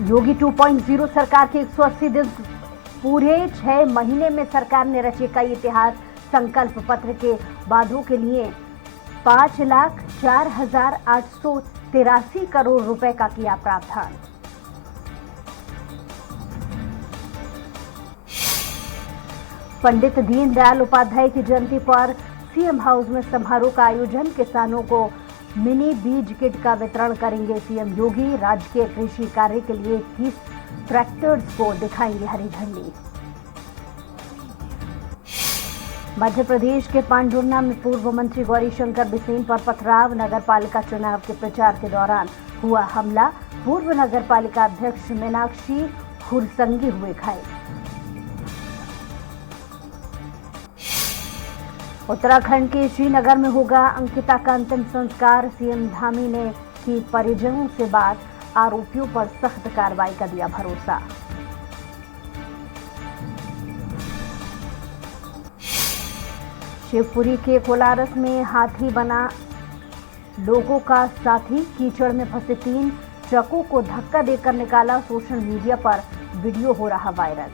योगी 2.0 सरकार के 180 दिन पूरे 6 महीने में सरकार ने रचे कई इतिहास। संकल्प पत्र के वादों के लिए 5,04,883 करोड़ रुपए का किया प्रावधान। पंडित दीनदयाल उपाध्याय की जयंती पर सीएम हाउस में समारोह का आयोजन। किसानों को मिनी बीज किट का वितरण करेंगे सीएम योगी। राजकीय कृषि कार्य के लिए 21 ट्रैक्टर्स को दिखाएंगे हरी झंडी। मध्य प्रदेश के पांडुर्ना में पूर्व मंत्री गौरीशंकर बिसेन पर पथराव। नगर पालिका चुनाव के प्रचार के दौरान हुआ हमला। पूर्व नगर पालिका अध्यक्ष मीनाक्षी हुरसंगी हुए घायल। उत्तराखंड के श्रीनगर में होगा अंकिता का अंतिम संस्कार। सीएम धामी ने की परिजनों से बात। आरोपियों पर सख्त कार्रवाई का दिया भरोसा। शिवपुरी के कोलारस में हाथी बना लोगों का साथी। कीचड़ में फंसे 3 ट्रकों को धक्का देकर निकाला। सोशल मीडिया पर वीडियो हो रहा वायरल।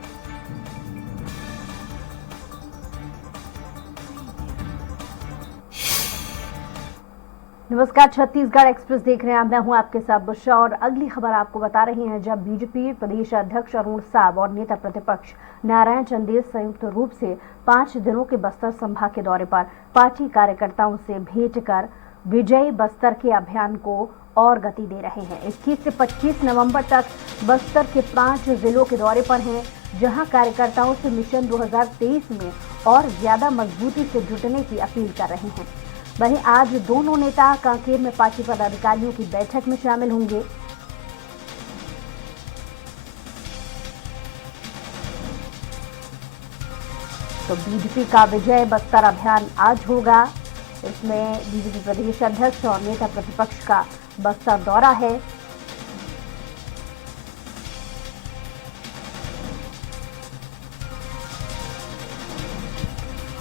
नमस्कार, छत्तीसगढ़ एक्सप्रेस देख रहे हैं। मैं हूं आपके साथ बुशा और अगली खबर आपको बता रहे हैं। जब बीजेपी प्रदेश अध्यक्ष अरुण साव और नेता प्रतिपक्ष नारायण चंदेल संयुक्त रूप से 5 दिनों के बस्तर संभाग के दौरे पर पार्टी कार्यकर्ताओं से भेंट कर विजय बस्तर के अभियान को और गति दे रहे हैं। 21 से 25 नवंबर तक बस्तर के 5 जिलों के दौरे पर हैं, जहां कार्यकर्ताओं से मिशन 2023 में और ज्यादा मजबूती से जुटने की अपील कर रहे हैं। वहीं आज दोनों नेता कांकेर में पार्टी पदाधिकारियों की बैठक में शामिल होंगे। तो बीजेपी का विजय बस्तर अभियान आज होगा। इसमें बीजेपी प्रदेश अध्यक्ष और नेता प्रतिपक्ष का बस्तर दौरा है।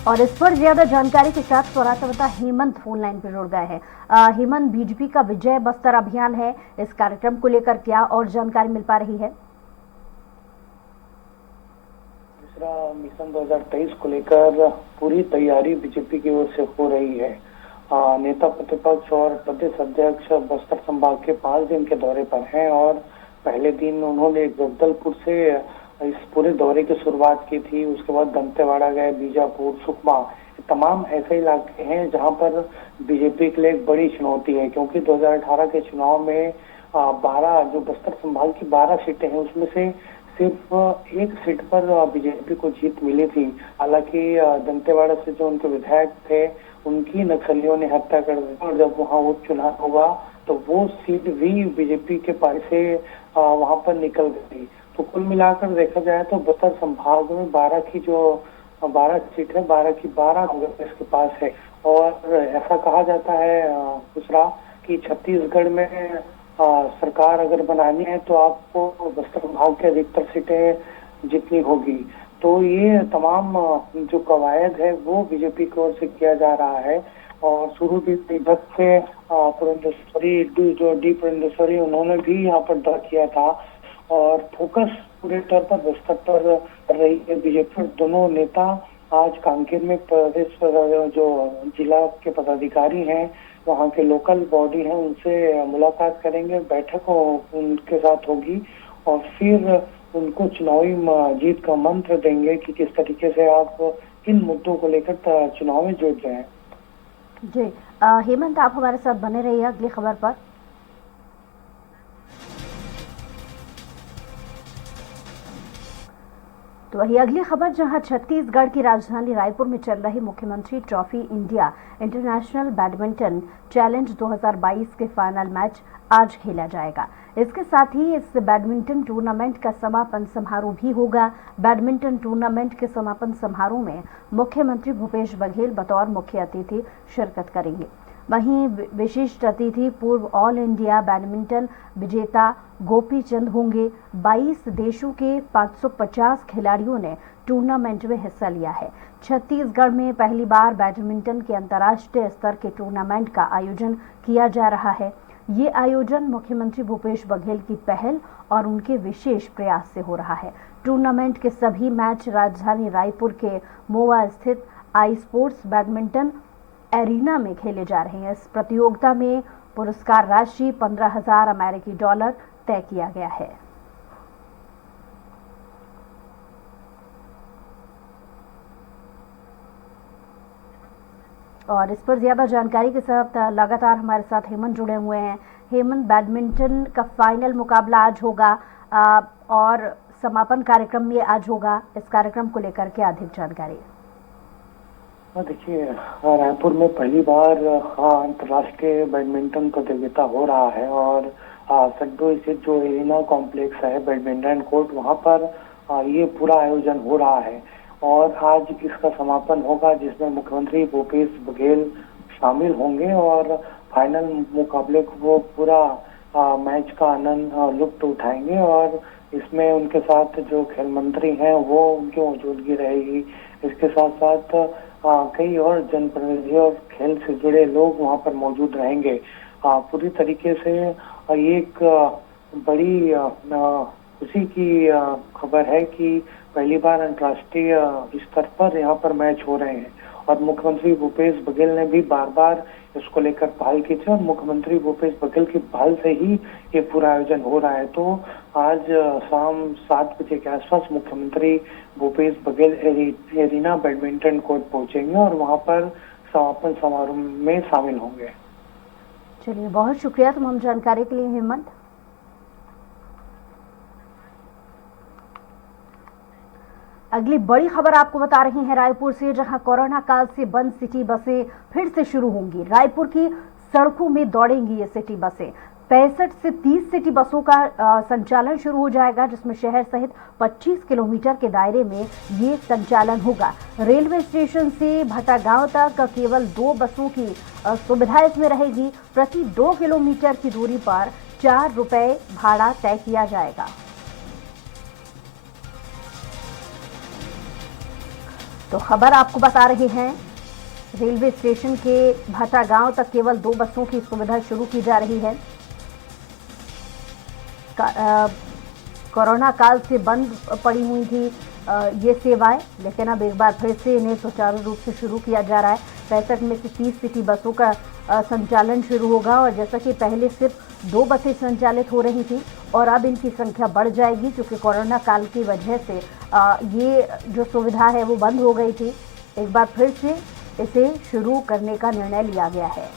और इस पर ज्यादा जानकारी के साथ स्वरातवता हेमंत फोन लाइन पर जुड़ गए हैं। हेमंत, बीजेपी का विजय बस्तर अभियान है, इस कार्यक्रम को लेकर क्या और जानकारी मिल पा रही है? दूसरा मिशन 2023 को लेकर पूरी तैयारी बीजेपी की ओर से हो रही है। नेता प्रतिपक्ष और प्रदेश अध्यक्ष बस्तर संभाग के 5 दिन के दौरे पर हैं और पहले दिन उन्होंने जगदलपुर से इस पूरे दौरे की शुरुआत की थी। उसके बाद दंतेवाड़ा गए, बीजापुर, सुकमा, तमाम ऐसे इलाके हैं जहां पर बीजेपी के लिए एक बड़ी चुनौती है, क्योंकि 2018 के चुनाव में 12 जो बस्तर संभाग की 12 सीटें हैं उसमें से सिर्फ 1 सीट पर बीजेपी को जीत मिली थी। हालांकि दंतेवाड़ा से जो उनके विधायक थे उनकी नक्सलियों ने हत्या कर दी और जब वहां उपचुनाव हुआ तो वो सीट भी बीजेपी के पास से वहां पर निकल गई। तो कुल मिलाकर देखा जाए तो बस्तर संभाग में 12 की जो 12 सीट है, 12 की 12 कांग्रेस के पास है। और ऐसा कहा जाता है दूसरा कि छत्तीसगढ़ में सरकार अगर बनानी है तो आपको बस्तर संभाग के अधिकतर सीटें जितनी होगी। तो ये तमाम जो कवायद है वो बीजेपी की ओर से किया जा रहा है। और शुरू से पुरंदेश्वरी जो डी पुरंदेश्वरी उन्होंने भी यहाँ पर दौरा किया था और फोकस पूरे तौर पर बस्तर पर रही है बीजेपी। दोनों नेता आज कांकेर में प्रदेश जो जिला के पदाधिकारी हैं, वहाँ के लोकल बॉडी हैं, उनसे मुलाकात करेंगे, बैठक उनके साथ होगी और फिर उनको चुनावी जीत का मंत्र देंगे कि किस तरीके से आप इन मुद्दों को लेकर चुनाव में जुट जाएं। जी हेमंत, आप हमारे साथ बने रहिए अगली खबर पर। तो वही अगली खबर, जहां छत्तीसगढ़ की राजधानी रायपुर में चल रही मुख्यमंत्री trophy India international badminton challenge 2022 के फाइनल मैच आज खेला जाएगा। इसके साथ ही इस बैडमिंटन टूर्नामेंट का समापन समारोह भी होगा। बैडमिंटन टूर्नामेंट के समापन समारोह में मुख्यमंत्री भूपेश बघेल बतौर मुख्य अतिथि शिरकत करेंगे। वहीं विशिष्ट अतिथि पूर्व ऑल इंडिया बैडमिंटन विजेता गोपी चंद होंगे। 22 देशों के 550 खिलाड़ियों ने टूर्नामेंट में हिस्सा लिया है। छत्तीसगढ़ में पहली बार बैडमिंटन के अंतर्राष्ट्रीय स्तर के टूर्नामेंट का आयोजन किया जा रहा है। ये आयोजन मुख्यमंत्री भूपेश बघेल की पहल और उनके विशेष प्रयास से हो रहा है। टूर्नामेंट के सभी मैच राजधानी रायपुर के मोवा स्थित आई स्पोर्ट्स बैडमिंटन एरिना में खेले जा रहे हैं। इस प्रतियोगिता में पुरस्कार राशि 15,000 अमेरिकी डॉलर तय किया गया है। और इस पर ज्यादा जानकारी के साथ लगातार हमारे साथ हेमंत जुड़े हुए हैं। हेमंत, बैडमिंटन का फाइनल मुकाबला आज होगा और समापन कार्यक्रम भी आज होगा। इस कार्यक्रम को लेकर के अधिक जानकारी। देखिए, रायपुर में पहली बार अंतर्राष्ट्रीय बैडमिंटन प्रतियोगिता हो रहा है और सड्डो स्थित जो एरिना कॉम्प्लेक्स है बैडमिंटन कोर्ट, वहां पर ये पूरा आयोजन हो रहा है और आज इसका समापन होगा, जिसमें मुख्यमंत्री भूपेश बघेल शामिल होंगे और फाइनल मुकाबले को वो पूरा मैच का आनंद लुत्फ उठाएंगे और इसमें उनके साथ जो खेल मंत्री हैं वो उनकी मौजूदगी रहेगी। इसके साथ साथ कई और जनप्रतिनिधि और खेल से जुड़े लोग वहां पर मौजूद रहेंगे। पूरी तरीके से ये एक बड़ी खुशी की खबर है कि पहली बार अंतर्राष्ट्रीय स्तर पर यहाँ पर मैच हो रहे हैं और मुख्यमंत्री भूपेश बघेल ने भी बार बार इसको लेकर पहल की थी और मुख्यमंत्री भूपेश बघेल की पहल से ही ये पूरा आयोजन हो रहा है। तो आज शाम 7 बजे के आसपास मुख्यमंत्री Bhupesh Baghel arena badminton court पहुंचेंगे और वहां पर समापन समारोह में शामिल होंगे। चलिए, बहुत शुक्रिया तमाम जानकारी के लिए हेमंत। अगली बड़ी खबर आपको बता रही है रायपुर से, जहां कोरोना काल से बंद सिटी बसें फिर से शुरू होंगी। रायपुर की सड़कों में दौड़ेंगी ये सिटी बसें। 65 से 30 सिटी बसों का संचालन शुरू हो जाएगा, जिसमें शहर सहित 25 किलोमीटर के दायरे में ये संचालन होगा। रेलवे स्टेशन से भटागांव तक केवल 2 बसों की सुविधा इसमें रहेगी। प्रति 2 किलोमीटर की दूरी पर 4 रुपए भाड़ा तय किया जाएगा। तो खबर आपको बता रहे हैं, रेलवे स्टेशन के भटागांव तक केवल 2 बसों की सुविधा शुरू की जा रही है। कोरोना काल से बंद पड़ी हुई थी ये सेवाएं, लेकिन अब एक बार फिर से इन्हें सुचारू रूप से शुरू किया जा रहा है। 65 में से 30 सिटी बसों का संचालन शुरू होगा और जैसा कि पहले सिर्फ 2 बसें संचालित हो रही थी और अब इनकी संख्या बढ़ जाएगी, क्योंकि कोरोना काल की वजह से ये जो सुविधा है वो बंद हो गई थी। एक बार फिर से इसे शुरू करने का निर्णय लिया गया है।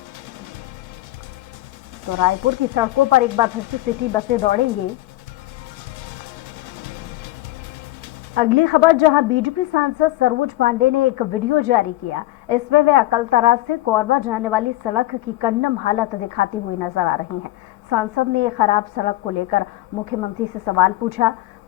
तो रायपुर की सड़कों पर एक बार फिर से सिटी बसें दौड़ेंगी। अगली खबर, जहां बीजेपी सांसद सरोज पांडे ने एक वीडियो जारी किया। इसमें वे अकलतरा से कोरबा जाने वाली सड़क की कंडम हालत दिखाती हुई नजर आ रही हैं। सांसद ने खराब सड़क को लेकर मुख्यमंत्री से सवाल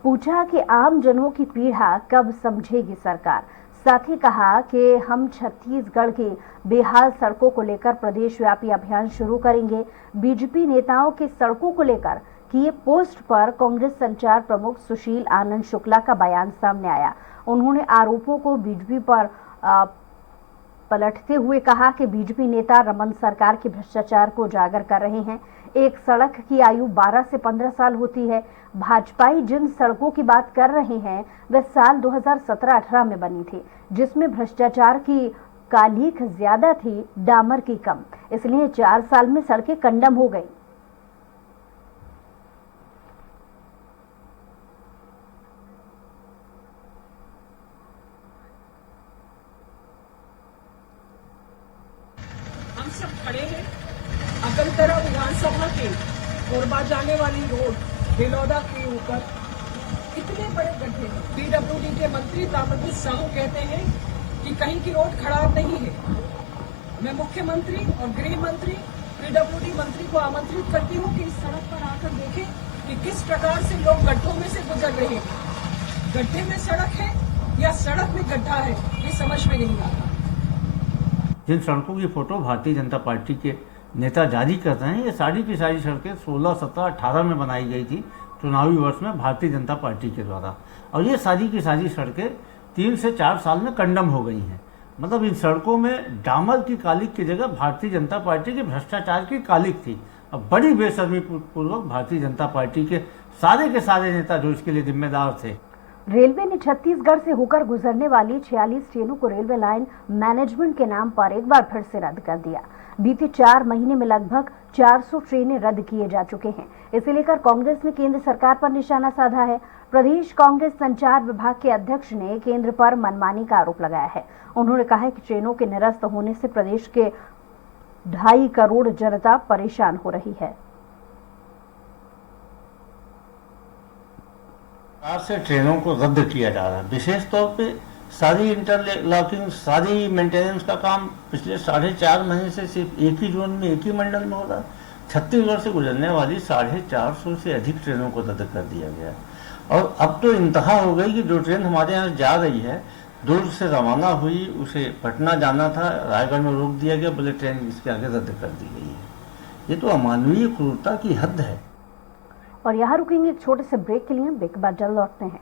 पूछा कि आम जनों की पीड़ा कब समझेगी सरकार। साथ ही कहा कि हम छत्तीसगढ़ की बेहाल सड़कों को लेकर प्रदेशव्यापी अभियान शुरू करेंगे। बीजेपी नेताओं के सड़कों को लेकर किए पोस्ट पर कांग्रेस संचार प्रमुख सुशील आनंद शुक्ला का बयान सामने आया। उन्होंने आरोपों को बीजेपी पर पलटते हुए कहा कि बीजेपी नेता रमन सरकार के भ्रष्टाचार को उजागर कर रहे हैं। एक सड़क की आयु 12 से 15 साल होती है। भाजपाई जिन सड़कों की बात कर रहे हैं वे साल 2017-18 में बनी थी, जिसमें भ्रष्टाचार की कालीख ज्यादा थी, डामर की कम। इसलिए 4 साल में सड़कें कंडम हो गई। हम सब खड़े हैं अकलतरा विधानसभा के कोरबा जाने वाली रोड बेलौदा के ऊपर इतने बड़े गड्ढे हैं। पीडब्ल्यूडी के मंत्री ताम्रध्वज साहू कहते हैं कि कहीं की रोड खराब नहीं है। मैं मुख्यमंत्री और गृह मंत्री, पीडब्ल्यूडी मंत्री को आमंत्रित करती हूँ कि इस सड़क पर आकर देखें कि किस प्रकार से लोग गड्ढों में से गुजर रहे हैं। गड्ढे में सड़क है या सड़क में गड्ढा है, ये समझ में नहीं आता। जिन सड़कों की फोटो भारतीय जनता पार्टी के नेता जारी करते हैं, ये सारी की सारी सड़कें 16, 17, 18 में बनाई गई थी चुनावी वर्ष में भारतीय जनता पार्टी के द्वारा, और ये सारी की सारी सड़कें 3 से 4 साल में कंडम हो गई हैं। मतलब इन सड़कों में डामर की कालिक की जगह भारतीय जनता पार्टी के भ्रष्टाचार की कालिक थी। और बड़ी बेशर्मी पूर्वक भारतीय जनता पार्टी के सारे नेता जो इसके लिए जिम्मेदार थे। रेलवे ने छत्तीसगढ़ से होकर गुजरने वाली 46 ट्रेनों को रेलवे लाइन मैनेजमेंट के नाम पर एक बार फिर से रद्द कर दिया। बीते 4 महीने में लगभग 400 ट्रेनें रद्द किए जा चुके हैं। इसे लेकर कांग्रेस ने केंद्र सरकार पर निशाना साधा है। प्रदेश कांग्रेस संचार विभाग के अध्यक्ष ने केंद्र पर मनमानी का आरोप लगाया है। उन्होंने कहा है कि ट्रेनों के निरस्त होने से प्रदेश के 2.5 करोड़ जनता परेशान हो रही है। से ट्रेनों को रद्द किया जा रहा है। विशेष तौर पे सारी इंटरलॉकिंग, सारी मेंटेनेंस का काम पिछले 4.5 महीने से सिर्फ एक ही जोन में, एक ही मंडल में हो रहा है। छत्तीसगढ़ से गुजरने वाली 450 से अधिक ट्रेनों को रद्द कर दिया गया। और अब तो इंतहा हो गई कि जो ट्रेन हमारे यहाँ जा रही है, दुर्ग से रवाना हुई, उसे पटना जाना था, रायगढ़ में रोक दिया गया, बोले ट्रेन इसके आगे रद्द कर दी गई है। ये तो अमानवीय क्रूरता की हद है। और यहाँ रुकेंगे एक छोटे से ब्रेक के लिए, ब्रेक के बाद जल्द लौटते हैं।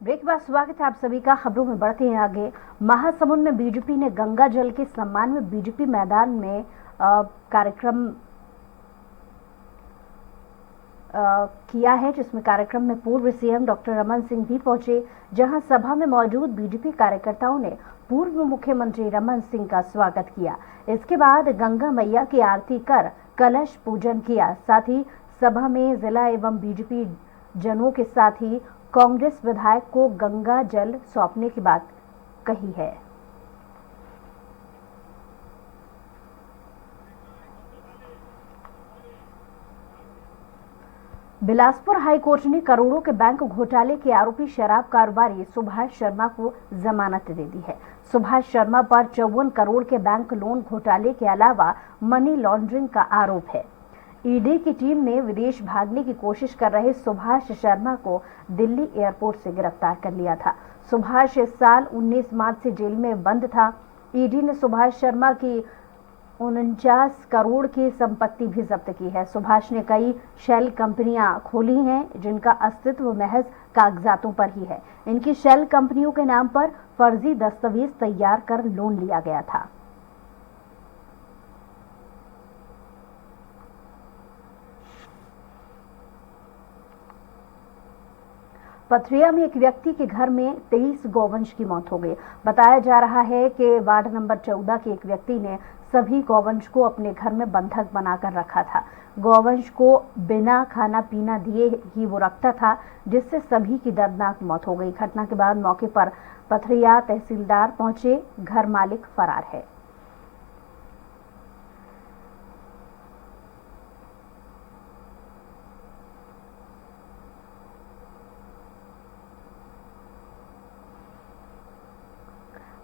ब्रेक के बाद स्वागत है आप सभी का। खबरों में बढ़ते हैं आगे। महासमुंद में बीजेपी ने गंगा जल के सम्मान में बीजेपी मैदान में कार्यक्रम किया है, जिसमें कार्यक्रम में पूर्व सीएम डॉक्टर रमन सिंह भी पहुंचे, जहां सभा में मौजूद बीजेपी कार्यकर्ताओं ने पूर्व मुख्यमंत्री रमन सिंह का स्वागत किया। इसके बाद गंगा मैया की आरती कर कलश पूजन किया। साथ ही सभा में जिला एवं बीजेपी जनों के साथ ही कांग्रेस विधायक को गंगा जल सौंपने की बात कही है। बिलासपुर हाईकोर्ट ने करोड़ों के बैंक घोटाले के आरोपी शराब कारोबारी सुभाष शर्मा को जमानत दे दी है। सुभाष शर्मा पर 54 करोड़ के बैंक लोन घोटाले के अलावा मनी लॉन्ड्रिंग का आरोप है। ईडी की टीम ने विदेश भागने की कोशिश कर रहे सुभाष शर्मा को दिल्ली एयरपोर्ट से गिरफ्तार कर लिया था। सुभाष इस साल 19 मार्च से जेल में बंद था। ईडी ने सुभाष शर्मा की 49 करोड़ की संपत्ति भी जब्त की है। सुभाष ने कई शेल कंपनियां खोली हैं, जिनका अस्तित्व महज कागजातों पर ही है। इनकी शेल कंपनियों के नाम पर फर्जी दस्तावेज तैयार कर लोन लिया गया था। पथरिया में एक व्यक्ति के घर में 23 गौवंश की मौत हो गई। बताया जा रहा है कि वार्ड नंबर 14 के एक व्यक्ति ने सभी गौवंश को अपने घर में बंधक बनाकर रखा था। गौवंश को बिना खाना पीना दिए ही वो रखता था, जिससे सभी की दर्दनाक मौत हो गई। घटना के बाद मौके पर पथरिया तहसीलदार पहुंचे। घर मालिक फरार है।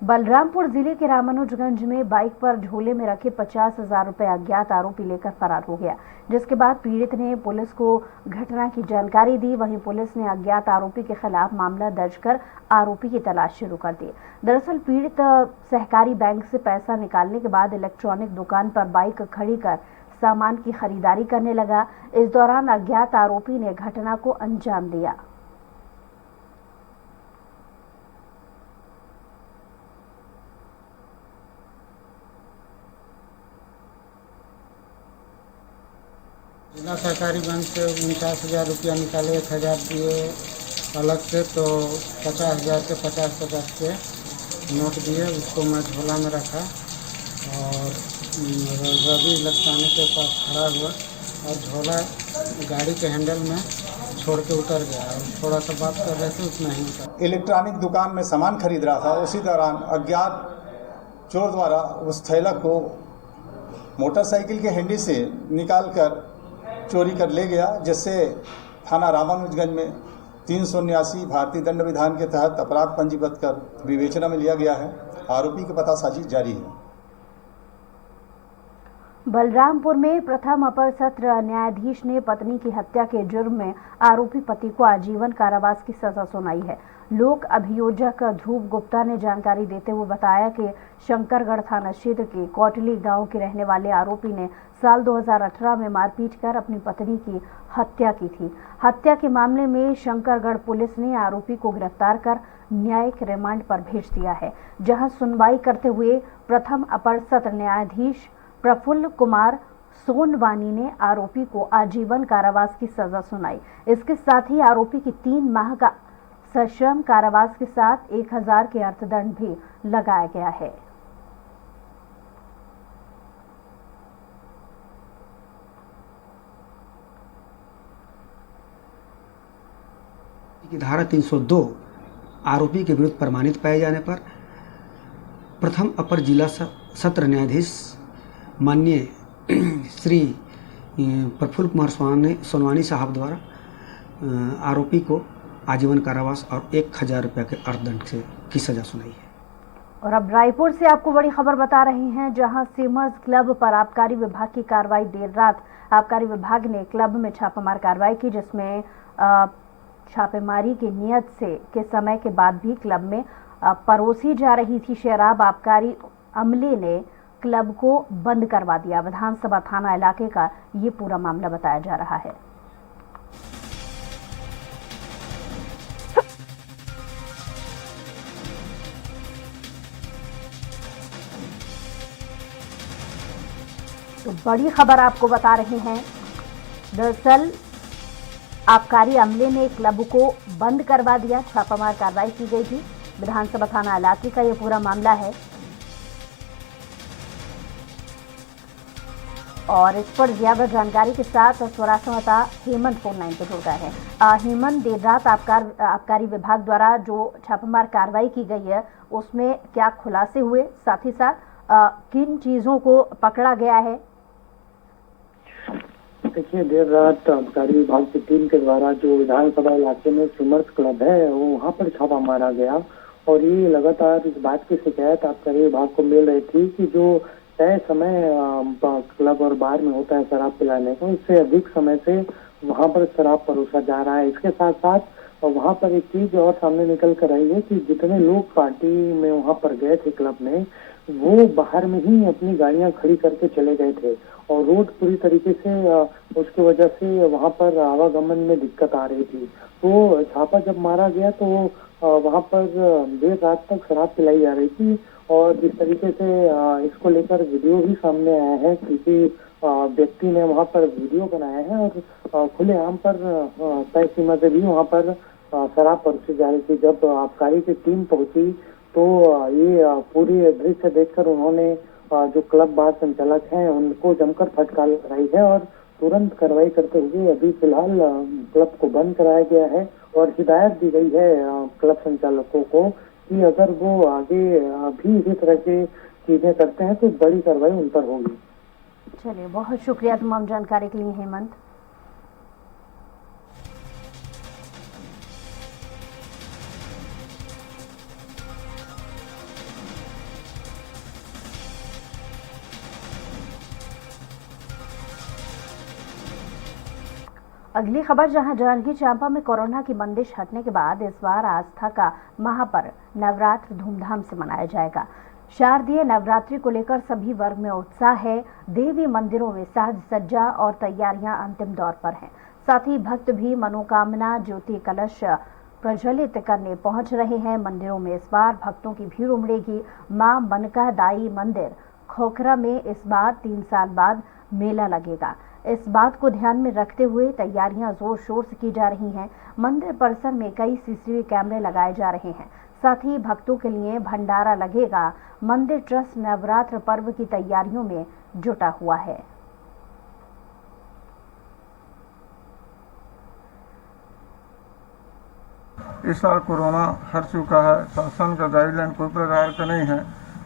बलरामपुर जिले के रामानुजगंज में बाइक पर झोले में रखे 50,000 रुपए अज्ञात आरोपी लेकर फरार हो गया, जिसके बाद पीड़ित ने पुलिस को घटना की जानकारी दी। वहीं पुलिस ने अज्ञात आरोपी के खिलाफ मामला दर्ज कर आरोपी की तलाश शुरू कर दी। दरअसल पीड़ित सहकारी बैंक से पैसा निकालने के बाद इलेक्ट्रॉनिक दुकान पर बाइक खड़ी कर सामान की खरीदारी करने लगा। इस दौरान अज्ञात आरोपी ने घटना को अंजाम दिया। जिला सहकारी बैंक से 49,000 रुपया निकाले, 1,000 दिए अलग से, तो 50,000 के 50 के नोट दिए। उसको मैं झोला में रखा और रवि इलेक्ट्रॉनिक के पास खड़ा हुआ और झोला गाड़ी के हैंडल में छोड़ के उतर गया और थोड़ा सा बात कर रहे थे, उतना ही उतर। इलेक्ट्रॉनिक दुकान में सामान खरीद रहा था। उसी दौरान अज्ञात चोर द्वारा उस थैला को मोटरसाइकिल के हैंडल से निकालकर चोरी कर ले गया, जिससे थाना रामानुजगंज में 379 भारतीय दंड विधान के तहत अपराध पंजीबद्ध कर विवेचना में लिया गया है। आरोपी की पतासाजी जारी है। बलरामपुर में प्रथम अपर सत्र न्यायाधीश ने पत्नी की हत्या के जुर्म में आरोपी पति को आजीवन कारावास की सजा सुनाई है। लोक अभियोजक ध्रुव गुप्ता ने जानकारी देते हुए बताया कि शंकरगढ़ थाना क्षेत्र के कोटली गांव के रहने वाले आरोपी ने साल 2018 में मारपीट कर अपनी पत्नी की हत्या की थी। हत्या के मामले में शंकरगढ़ पुलिस ने आरोपी को गिरफ्तार कर न्यायिक रिमांड पर भेज दिया है, जहां सुनवाई करते हुए प्रथम अपर सत्र न्यायाधीश प्रफुल्ल कुमार सोनवानी ने आरोपी को आजीवन कारावास की सजा सुनाई। इसके साथ ही आरोपी की 3 माह का सश्रम कारावास के साथ 1,000 के अर्थदंड भी लगाया गया है। की धारा 302 आरोपी के विरुद्ध प्रमाणित पाए जाने पर प्रथम अपर जिला सत्र न्यायाधीश माननीय श्री प्रफुल्ल कुमार सोनवानी साहब द्वारा आरोपी को आजीवन कारावास और 1,000 रुपये के अर्थदंड की सजा सुनाई है। और अब रायपुर से आपको बड़ी खबर बता रहे हैं, जहां सीमर्स क्लब पर आबकारी विभाग की कार्रवाई। देर रात आबकारी विभाग ने क्लब में छापामार कार्रवाई की, जिसमें छापेमारी की नियत से के समय के बाद भी क्लब में परोसी जा रही थी शराब। आबकारी अमले ने क्लब को बंद करवा दिया। विधानसभा थाना इलाके का ये पूरा मामला बताया जा रहा है। तो बड़ी खबर आपको बता रहे हैं, दरअसल आबकारी अमले ने क्लब को बंद करवा दिया। छापामार कार्रवाई की गई थी। विधानसभा थाना इलाके का ये पूरा मामला है और इस पर ज्यादा जानकारी के साथ स्वराज संवाददाता हेमंत फोन लाइन पर जुड़ गए हैं। हेमंत, देर रात आबकारी विभाग द्वारा जो छापामार कार्रवाई की गई है उसमें क्या खुलासे हुए, साथ ही साथ किन चीजों को पकड़ा गया है? देखिए, देर रात आबकारी विभाग की टीम के द्वारा जो विधानसभा इलाके में सीमर्स क्लब है वहाँ पर छापा मारा गया और ये लगातार इस बात की शिकायत आबकारी विभाग को मिल रही थी कि जो तय समय क्लब और बार में होता है शराब पिलाने का, उससे अधिक समय से वहाँ पर शराब परोसा जा रहा है। इसके साथ साथ वहाँ पर एक चीज और सामने निकल कर आई है कि जितने लोग पार्टी में वहाँ पर गए थे क्लब में, वो बाहर में ही अपनी गाड़ियां खड़ी करके चले गए थे और रोड पूरी तरीके से उसकी वजह से वहाँ पर आवागमन में दिक्कत आ रही थी। तो छापा जब मारा गया तो वहां पर देर रात तक शराब पिलाई जा रही थी और जिस तरीके से इसको लेकर वीडियो भी सामने आया है, किसी व्यक्ति ने वहां पर वीडियो बनाया है और खुलेआम पर तय सीमा से भी वहां पर शराब परोसी जा रही थी। जब आबकारी की टीम पहुंची तो ये पूरी दृश्य देखकर उन्होंने जो क्लब बार संचालक हैं उनको जमकर फटकार लगाई है और तुरंत कार्रवाई करते हुए अभी फिलहाल क्लब को बंद कराया गया है और हिदायत दी गई है क्लब संचालकों को कि अगर वो आगे भी इसी तरह के चीजें करते हैं तो बड़ी कार्रवाई उन पर होगी। चलिए, बहुत शुक्रिया तमाम जानकारी के लिए हेमंत। अगली खबर, जहां जांजगीर चांपा में कोरोना की बंदिश हटने के बाद इस बार आस्था का महापर्व नवरात्र धूमधाम से मनाया जाएगा। शारदीय नवरात्रि को लेकर सभी वर्ग में उत्साह है। देवी मंदिरों में साज सज्जा और तैयारियां अंतिम दौर पर हैं। साथ ही भक्त भी मनोकामना ज्योति कलश प्रज्वलित करने पहुंच रहे हैं। मंदिरों में इस बार भक्तों की भीड़ उमड़ेगी। मां मनका दाई मंदिर खोखरा में इस बार 3 साल बाद मेला लगेगा। इस बात को ध्यान में रखते हुए तैयारियां जोर शोर से की जा रही हैं। मंदिर परिसर में कई सीसीटीवी कैमरे लगाए जा रहे हैं। साथ ही भक्तों के लिए भंडारा लगेगा। मंदिर ट्रस्ट नवरात्र पर्व की तैयारियों में जुटा हुआ है। इस साल कोरोना हट चुका है। शासन का गाइडलाइन कोई प्रकार का नहीं है।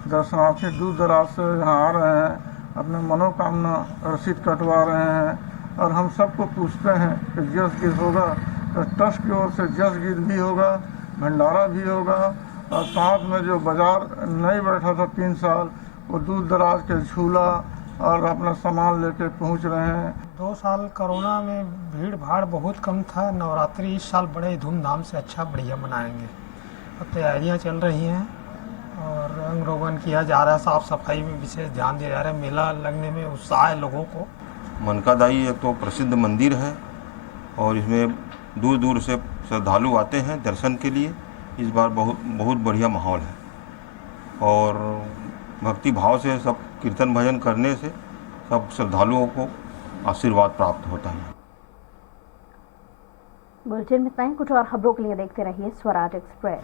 दर्शनार्थी दूर दराज से यहाँ आ रहे हैं, अपने मनोकामना रसीद कटवा रहे हैं और हम सबको पूछते हैं कि जस गीत होगा तो ट्रस्ट की ओर से जस गीत भी होगा, भंडारा भी होगा और साथ में जो बाजार नहीं बैठा था 3 साल, वो दूर दराज के झूला और अपना सामान लेके पहुंच रहे हैं। 2 साल कोरोना में भीड़ भाड़ बहुत कम था। नवरात्रि इस साल बड़े धूमधाम से अच्छा बढ़िया मनाएंगे। अब तैयारियां चल रही हैं और रंग रोगन किया जा रहा है। साफ सफाई में विशेष ध्यान दिया जा रहा है। मेला लगने में उत्साह है लोगों को। मनका दाई एक तो प्रसिद्ध मंदिर है और इसमें दूर दूर से श्रद्धालु आते हैं दर्शन के लिए। इस बार बहुत बढ़िया माहौल है और भक्ति भाव से सब कीर्तन भजन करने से सब श्रद्धालुओं को आशीर्वाद प्राप्त होता है। बुलेटिन में इतना ही। कुछ और खबरों के लिए देखते रहिए स्वराज एक्सप्रेस।